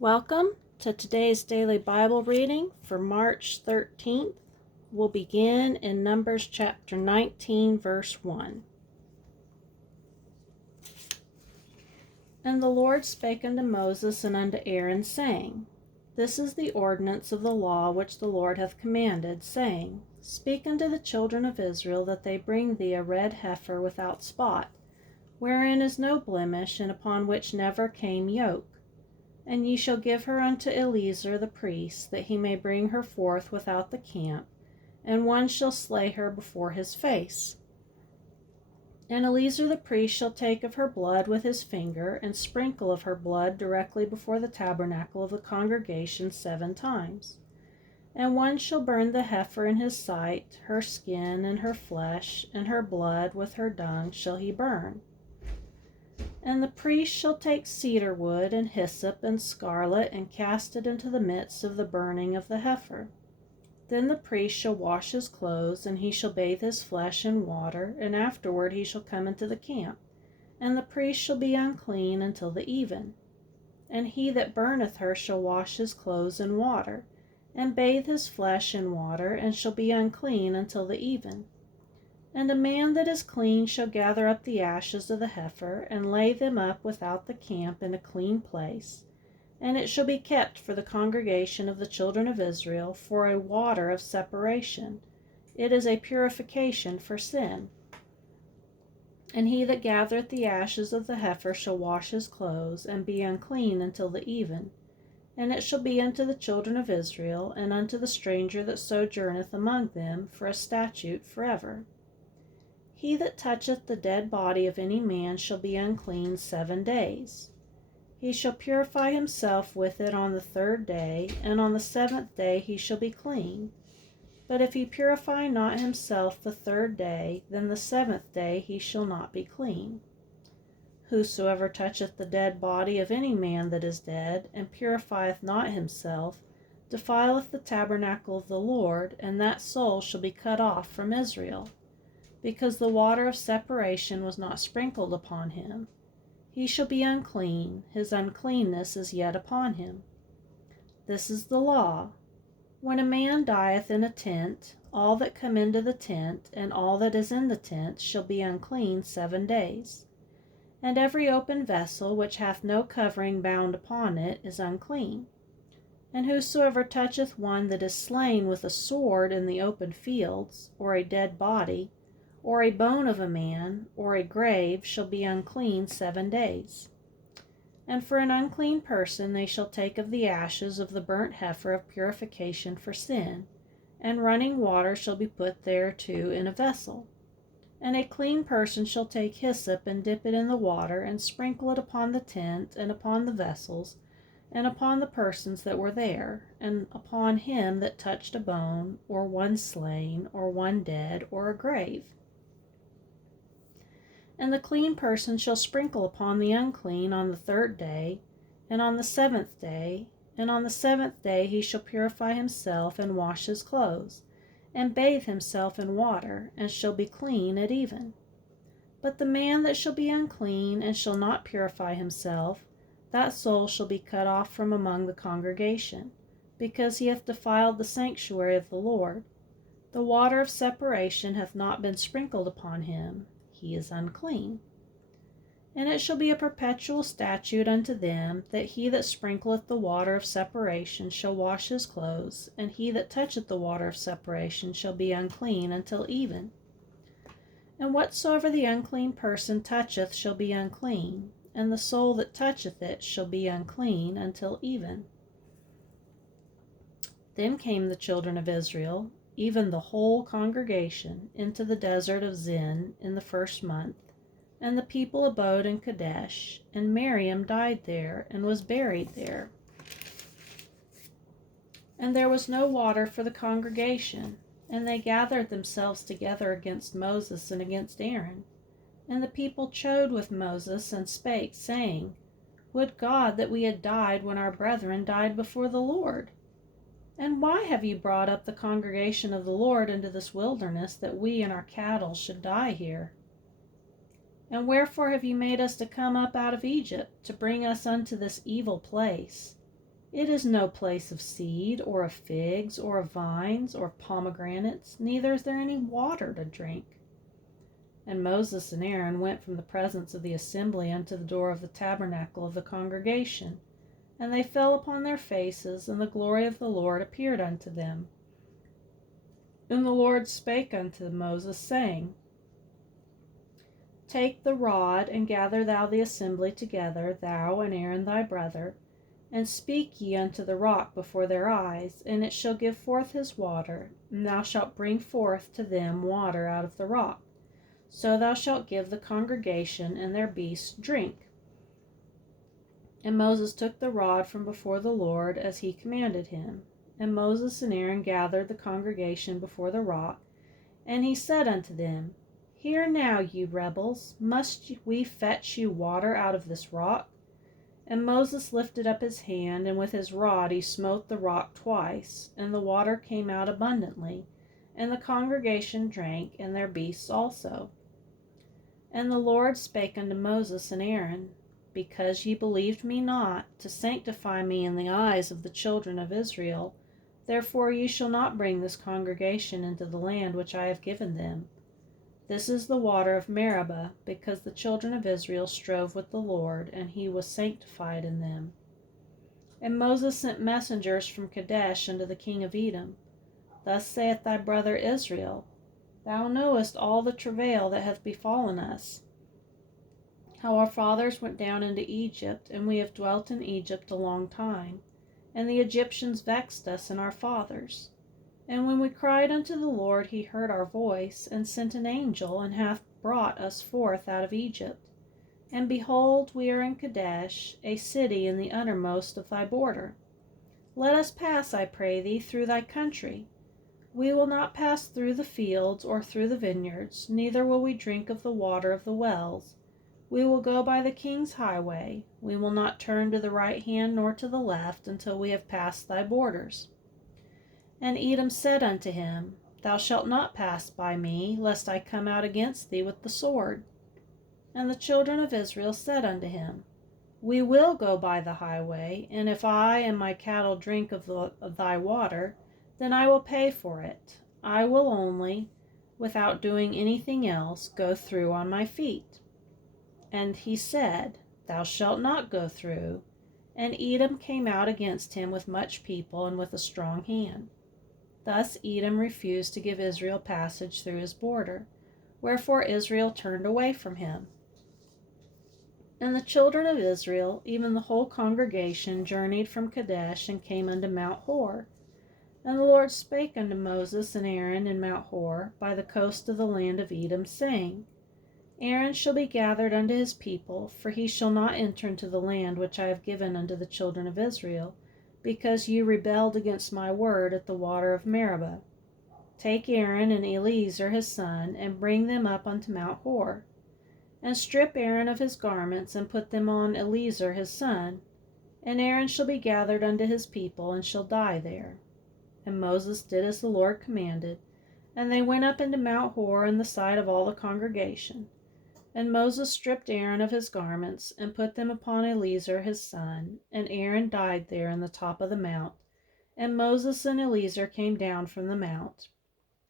Welcome to today's daily Bible reading for March 13th. We'll begin in Numbers chapter 19, verse 1. And the Lord spake unto Moses and unto Aaron, saying, This is the ordinance of the law which the Lord hath commanded, saying, Speak unto the children of Israel that they bring thee a red heifer without spot, wherein is no blemish, and upon which never came yoke. And ye shall give her unto Eleazar the priest, that he may bring her forth without the camp, and one shall slay her before his face. And Eleazar the priest shall take of her blood with his finger, and sprinkle of her blood directly before the tabernacle of the congregation 7 times. And one shall burn the heifer in his sight, her skin and her flesh, and her blood with her dung shall he burn. And the priest shall take cedar wood and hyssop and scarlet, and cast it into the midst of the burning of the heifer. Then the priest shall wash his clothes, and he shall bathe his flesh in water, and afterward he shall come into the camp. And the priest shall be unclean until the even. And he that burneth her shall wash his clothes in water, and bathe his flesh in water, and shall be unclean until the even. And a man that is clean shall gather up the ashes of the heifer, and lay them up without the camp in a clean place. And it shall be kept for the congregation of the children of Israel for a water of separation. It is a purification for sin. And he that gathereth the ashes of the heifer shall wash his clothes, and be unclean until the even. And it shall be unto the children of Israel, and unto the stranger that sojourneth among them, for a statute forever. He that toucheth the dead body of any man shall be unclean 7 days. He shall purify himself with it on the 3rd day, and on the 7th day he shall be clean. But if he purify not himself the 3rd day, then the 7th day he shall not be clean. Whosoever toucheth the dead body of any man that is dead, and purifieth not himself, defileth the tabernacle of the Lord, and that soul shall be cut off from Israel. Because the water of separation was not sprinkled upon him. He shall be unclean, his uncleanness is yet upon him. This is the law. When a man dieth in a tent, all that come into the tent, and all that is in the tent, shall be unclean 7 days. And every open vessel which hath no covering bound upon it is unclean. And whosoever toucheth one that is slain with a sword in the open fields, or a dead body, or a bone of a man, or a grave, shall be unclean 7 days. And for an unclean person they shall take of the ashes of the burnt heifer of purification for sin, and running water shall be put thereto in a vessel. And a clean person shall take hyssop, and dip it in the water, and sprinkle it upon the tent, and upon the vessels, and upon the persons that were there, and upon him that touched a bone, or one slain, or one dead, or a grave. And the clean person shall sprinkle upon the unclean on the 3rd day, and on the 7th day, and on the 7th day he shall purify himself, and wash his clothes, and bathe himself in water, and shall be clean at even. But the man that shall be unclean, and shall not purify himself, that soul shall be cut off from among the congregation, because he hath defiled the sanctuary of the Lord. The water of separation hath not been sprinkled upon him. He is unclean. And it shall be a perpetual statute unto them, that he that sprinkleth the water of separation shall wash his clothes, and he that toucheth the water of separation shall be unclean until even. And whatsoever the unclean person toucheth shall be unclean, and the soul that toucheth it shall be unclean until even. Then came the children of Israel, even the whole congregation, into the desert of Zin in the 1st month, and the people abode in Kadesh, and Miriam died there, and was buried there. And there was no water for the congregation, and they gathered themselves together against Moses and against Aaron. And the people chode with Moses, and spake, saying, Would God that we had died when our brethren died before the Lord! And why have you brought up the congregation of the Lord into this wilderness, that we and our cattle should die here? And wherefore have you made us to come up out of Egypt, to bring us unto this evil place? It is no place of seed, or of figs, or of vines, or of pomegranates, neither is there any water to drink. And Moses and Aaron went from the presence of the assembly unto the door of the tabernacle of the congregation, and they fell upon their faces, and the glory of the Lord appeared unto them. And the Lord spake unto Moses, saying, Take the rod, and gather thou the assembly together, thou and Aaron thy brother, and speak ye unto the rock before their eyes, and it shall give forth his water, and thou shalt bring forth to them water out of the rock. So thou shalt give the congregation and their beasts drink. And Moses took the rod from before the Lord, as he commanded him. And Moses and Aaron gathered the congregation before the rock, and he said unto them, Hear now, ye rebels, must we fetch you water out of this rock? And Moses lifted up his hand, and with his rod he smote the rock twice, and the water came out abundantly, and the congregation drank, and their beasts also. And the Lord spake unto Moses and Aaron, Because ye believed me not, to sanctify me in the eyes of the children of Israel, therefore ye shall not bring this congregation into the land which I have given them. This is the water of Meribah, because the children of Israel strove with the Lord, and he was sanctified in them. And Moses sent messengers from Kadesh unto the king of Edom. Thus saith thy brother Israel, Thou knowest all the travail that hath befallen us, how our fathers went down into Egypt, and we have dwelt in Egypt a long time, and the Egyptians vexed us and our fathers. And when we cried unto the Lord, he heard our voice, and sent an angel, and hath brought us forth out of Egypt. And behold, we are in Kadesh, a city in the uttermost of thy border. Let us pass, I pray thee, through thy country. We will not pass through the fields or through the vineyards, neither will we drink of the water of the wells. We will go by the king's highway. We will not turn to the right hand nor to the left until we have passed thy borders. And Edom said unto him, Thou shalt not pass by me, lest I come out against thee with the sword. And the children of Israel said unto him, We will go by the highway, and if I and my cattle drink of thy water, then I will pay for it. I will only, without doing anything else, go through on my feet. And he said, Thou shalt not go through. And Edom came out against him with much people and with a strong hand. Thus Edom refused to give Israel passage through his border, wherefore Israel turned away from him. And the children of Israel, even the whole congregation, journeyed from Kadesh and came unto Mount Hor. And the Lord spake unto Moses and Aaron in Mount Hor, by the coast of the land of Edom, saying, Aaron shall be gathered unto his people, for he shall not enter into the land which I have given unto the children of Israel, because you rebelled against my word at the water of Meribah. Take Aaron and Eleazar his son, and bring them up unto Mount Hor. And strip Aaron of his garments, and put them on Eleazar his son. And Aaron shall be gathered unto his people, and shall die there. And Moses did as the Lord commanded, and they went up into Mount Hor in the sight of all the congregation. And Moses stripped Aaron of his garments, and put them upon Eleazar his son, and Aaron died there in the top of the mount. And Moses and Eleazar came down from the mount.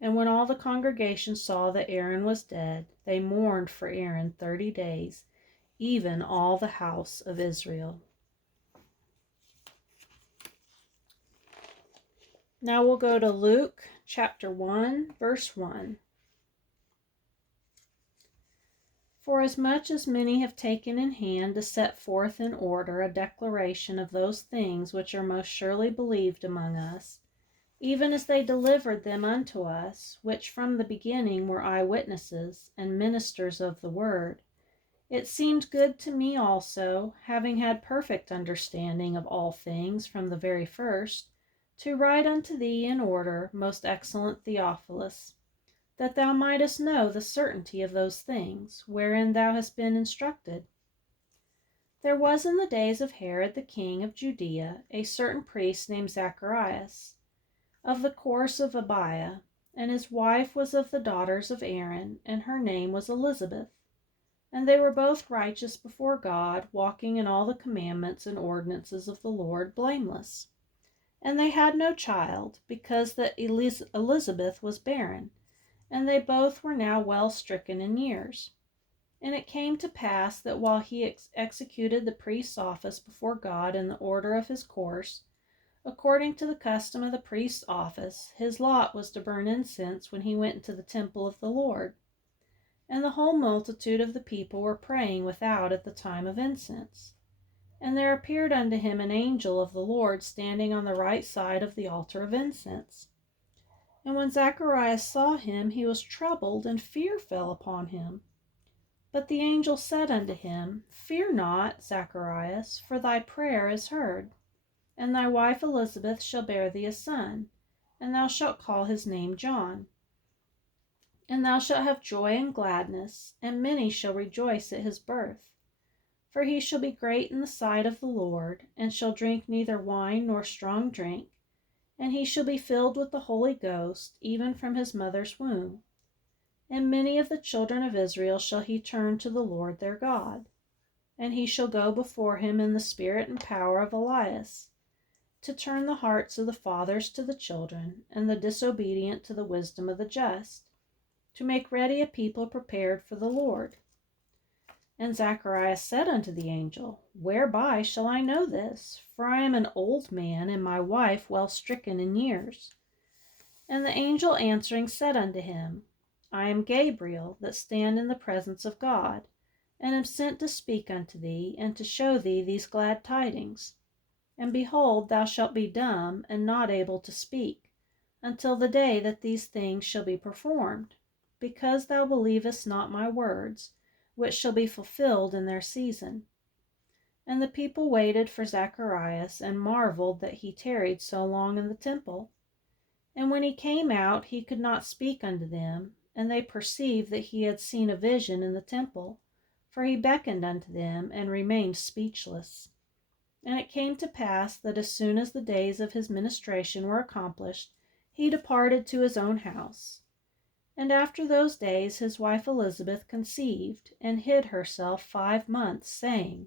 And when all the congregation saw that Aaron was dead, they mourned for Aaron 30 days, even all the house of Israel. Now we'll go to Luke chapter 1, verse 1. For as much as many have taken in hand to set forth in order a declaration of those things which are most surely believed among us, even as they delivered them unto us, which from the beginning were eyewitnesses and ministers of the word, it seemed good to me also, having had perfect understanding of all things from the very first, to write unto thee in order, most excellent Theophilus, that thou mightest know the certainty of those things, wherein thou hast been instructed. There was in the days of Herod the king of Judea a certain priest named Zacharias, of the course of Abiah, and his wife was of the daughters of Aaron, and her name was Elizabeth. And they were both righteous before God, walking in all the commandments and ordinances of the Lord, blameless. And they had no child, because that Elizabeth was barren, and they both were now well stricken in years. And it came to pass that while he executed the priest's office before God in the order of his course, according to the custom of the priest's office, his lot was to burn incense when he went into the temple of the Lord. And the whole multitude of the people were praying without at the time of incense. And there appeared unto him an angel of the Lord standing on the right side of the altar of incense. And when Zacharias saw him, he was troubled, and fear fell upon him. But the angel said unto him, Fear not, Zacharias, for thy prayer is heard, and thy wife Elizabeth shall bear thee a son, and thou shalt call his name John. And thou shalt have joy and gladness, and many shall rejoice at his birth. For he shall be great in the sight of the Lord, and shall drink neither wine nor strong drink, and he shall be filled with the Holy Ghost, even from his mother's womb. And many of the children of Israel shall he turn to the Lord their God. And he shall go before him in the spirit and power of Elias, to turn the hearts of the fathers to the children, and the disobedient to the wisdom of the just, to make ready a people prepared for the Lord. And Zacharias said unto the angel, Whereby shall I know this? For I am an old man, and my wife well stricken in years. And the angel answering said unto him, I am Gabriel, that stand in the presence of God, and am sent to speak unto thee, and to show thee these glad tidings. And behold, thou shalt be dumb, and not able to speak, until the day that these things shall be performed, because thou believest not my words, which shall be fulfilled in their season. And the people waited for Zacharias, and marveled that he tarried so long in the temple. And when he came out, he could not speak unto them, and they perceived that he had seen a vision in the temple, for he beckoned unto them, and remained speechless. And it came to pass that as soon as the days of his ministration were accomplished, he departed to his own house. And after those days his wife Elizabeth conceived, and hid herself 5 months, saying,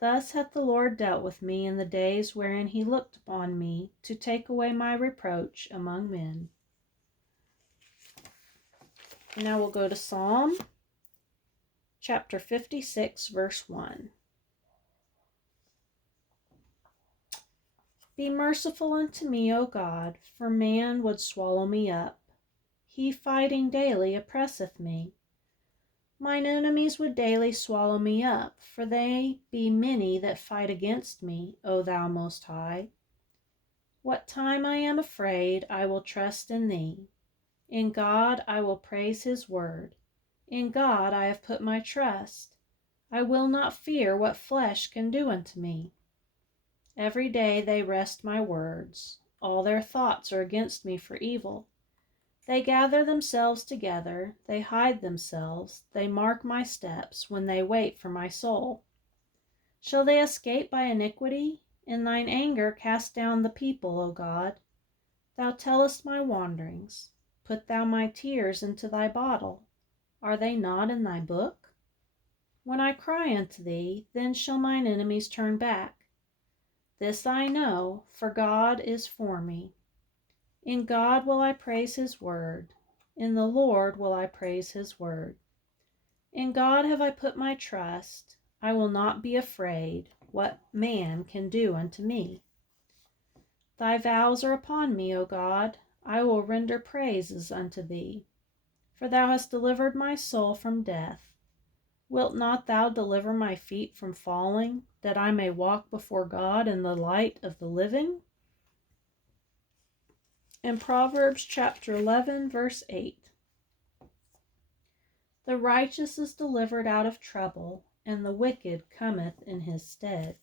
Thus hath the Lord dealt with me in the days wherein he looked upon me, to take away my reproach among men. Now we'll go to Psalm chapter 56, verse 1. Be merciful unto me, O God, for man would swallow me up. He fighting daily oppresseth me. Mine enemies would daily swallow me up, for they be many that fight against me, O thou Most High. What time I am afraid, I will trust in thee. In God I will praise his word. In God I have put my trust. I will not fear what flesh can do unto me. Every day they wrest my words. All their thoughts are against me for evil. They gather themselves together, they hide themselves, they mark my steps, when they wait for my soul. Shall they escape by iniquity? In thine anger cast down the people, O God. Thou tellest my wanderings. Put thou my tears into thy bottle. Are they not in thy book? When I cry unto thee, then shall mine enemies turn back. This I know, for God is for me. In God will I praise his word. In the Lord will I praise his word. In God have I put my trust. I will not be afraid what man can do unto me. Thy vows are upon me, O God. I will render praises unto thee. For thou hast delivered my soul from death. Wilt not thou deliver my feet from falling, that I may walk before God in the light of the living? In Proverbs chapter 11, verse 8. The righteous is delivered out of trouble, and the wicked cometh in his stead.